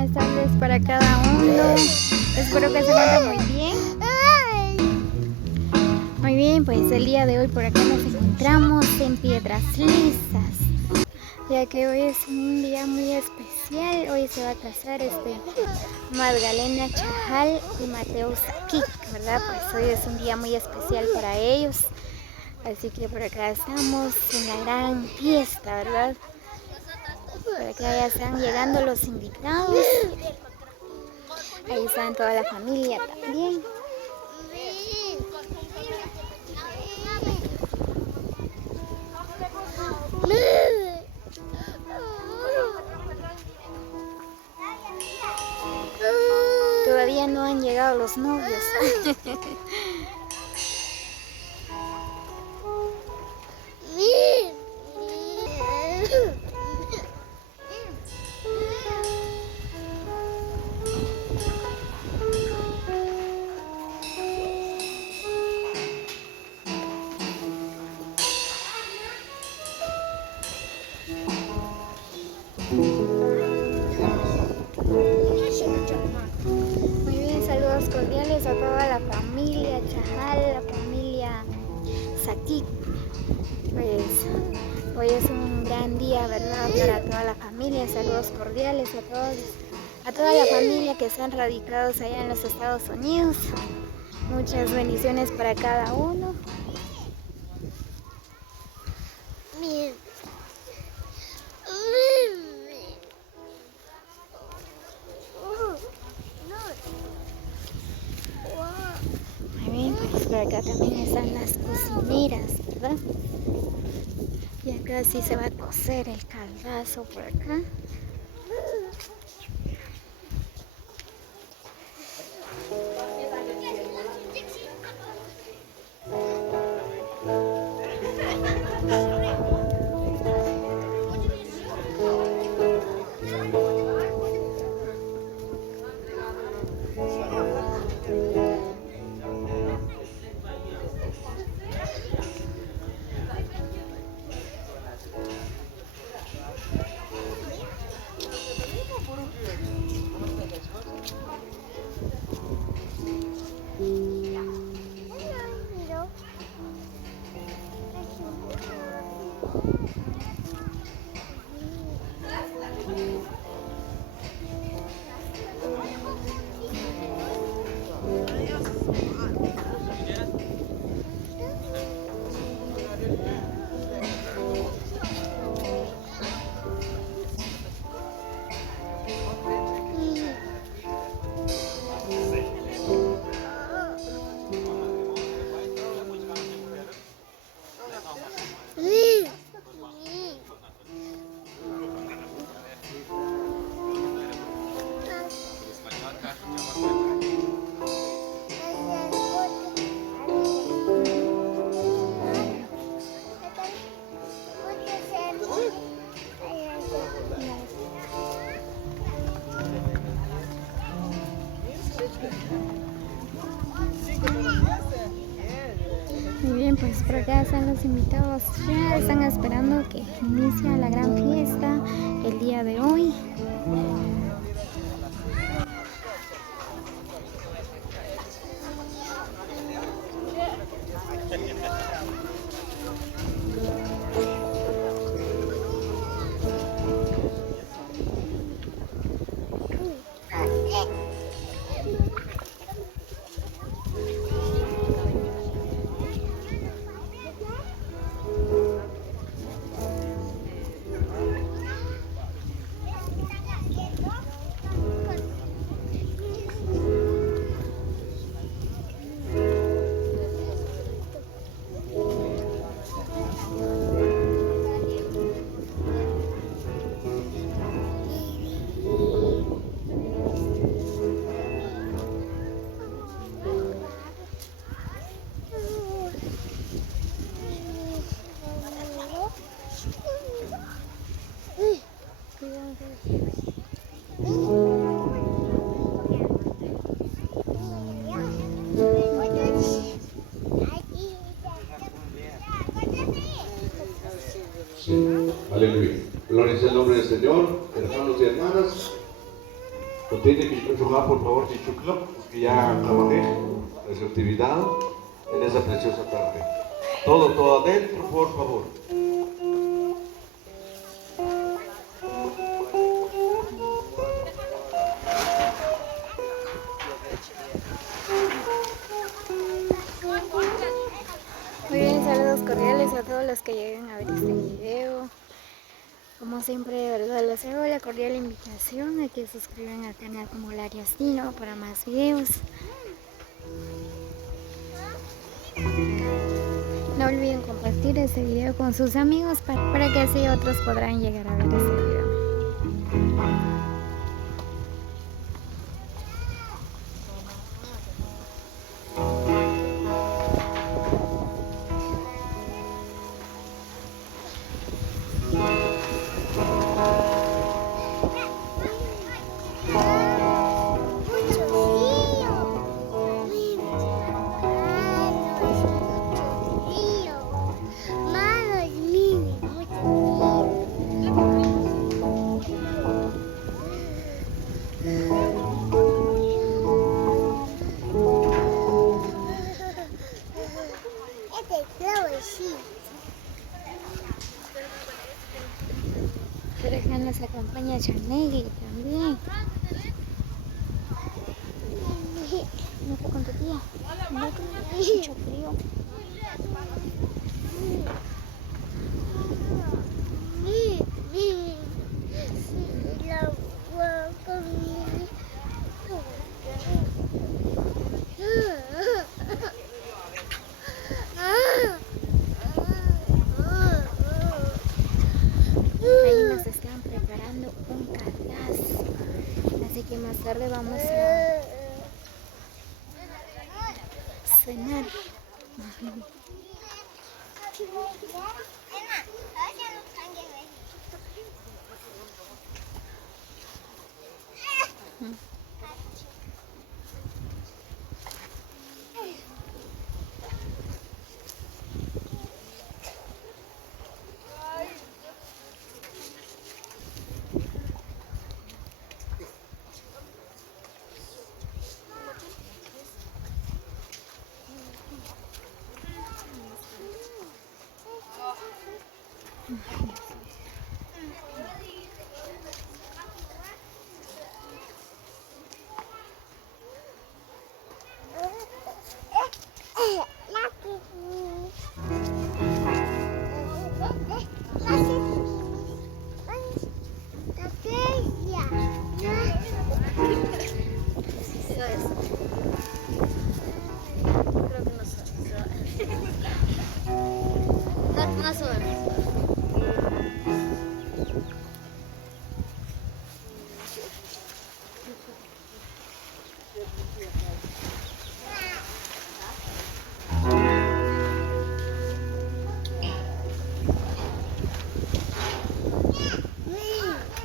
buenas tardes para cada uno. Espero que se encuentren muy bien. Muy bien, pues el día de hoy por acá nos encontramos en Piedras Lisas, ya que hoy es un día muy especial. Hoy se va a casar Magdalena Chajal y Mateo Saquic, ¿verdad? Pues hoy es un día muy especial para ellos. Así que por acá estamos en la gran fiesta, ¿verdad? Por acá ya están llegando los invitados. Ahí están toda la familia también. Todavía no han llegado los novios. Muy bien, saludos cordiales a toda la familia Chajal, la familia Saquic. Pues hoy es un gran día, ¿verdad? Para toda la familia. Saludos cordiales a toda la familia que están radicados allá en los Estados Unidos. Muchas bendiciones para cada uno. Muy bien, pues por acá también están las cocineras, ¿verdad? Y acá sí se va a cocer el caldazo por acá. Muy bien, pues por acá están los invitados, ya están esperando que inicie la gran fiesta el día de hoy. Sí. Aleluya. Gloria sea el nombre del Señor, hermanos y hermanas. Lo tiene que jugar, por favor, Chichuclo, porque ya trabajé en su actividad en esa preciosa tarde. Todo adentro, por favor. Muy bien, saludos cordiales a todos los que lleguen a ver este video. Como siempre, de verdad, les hago la cordial invitación a que se suscriban al canal como Lariastino para más videos. No olviden compartir este video con sus amigos para que así otros podrán llegar a ver este video. Por acá nos acompaña Chanegui también. No fue con tu tía. No, mucho frío. Ahí nos están preparando un cardazo, así que más tarde vamos a cenar.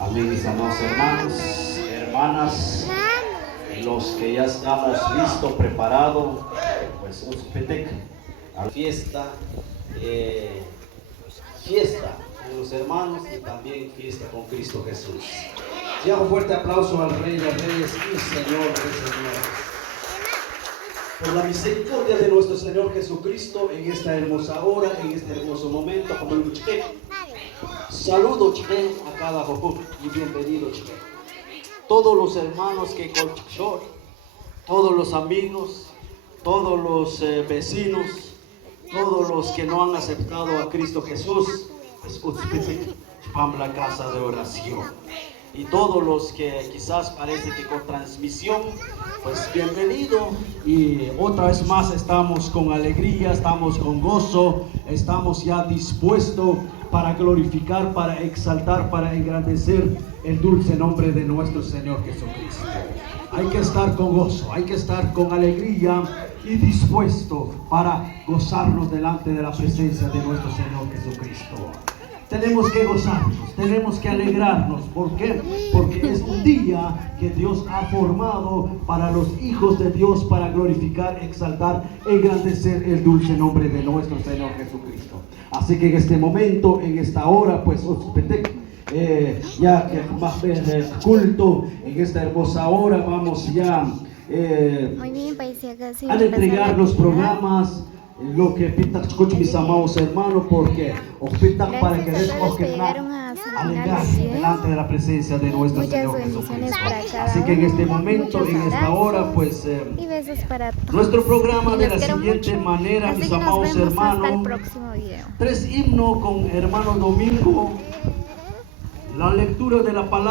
Amén, mis amados hermanos, hermanas, los que ya estamos listos, preparados, pues Uspetec, a la fiesta con los hermanos y también fiesta con Cristo Jesús. Ya un fuerte aplauso al Rey de Reyes y Señor de Señores. Por la misericordia de nuestro Señor Jesucristo en esta hermosa hora, en este hermoso momento, como el Uchque. Saludo chique a cada jojo y bienvenido chique. Todos los hermanos que colchó, todos los amigos, todos los vecinos, todos los que no han aceptado a Cristo Jesús, pues vamos a la casa de oración. Y todos los que quizás parece que con transmisión, pues bienvenido. Y otra vez más estamos con alegría, estamos con gozo, estamos ya dispuestos para glorificar, para exaltar, para engrandecer el dulce nombre de nuestro Señor Jesucristo. Hay que estar con gozo, hay que estar con alegría y dispuesto para gozarnos delante de la presencia de nuestro Señor Jesucristo. Tenemos que gozarnos, tenemos que alegrarnos. ¿Por qué? Porque es un día que Dios ha formado para los hijos de Dios, para glorificar, exaltar, engrandecer el dulce nombre de nuestro Señor Jesucristo. Así que en este momento, en esta hora, pues ya que más culto en esta hermosa hora, vamos ya Muy bien, país, ya casi al entregar los pasar la actividad. programas, lo que pinta escucho mis amados hermanos, porque os pintan para que Gracias a todos que les llegaron a terminar alegar el video. delante de la presencia de nuestro Muchas Señor bendiciones Jesucristo. para cada Así que en este uno, momento, muchos en esta abrazos hora, pues y besos para todos. nuestro programa Y de los la quiero siguiente mucho. manera, Así mis que nos amados vemos hasta el hermanos. próximo video. 3 himnos con hermano Domingo, la lectura de la palabra.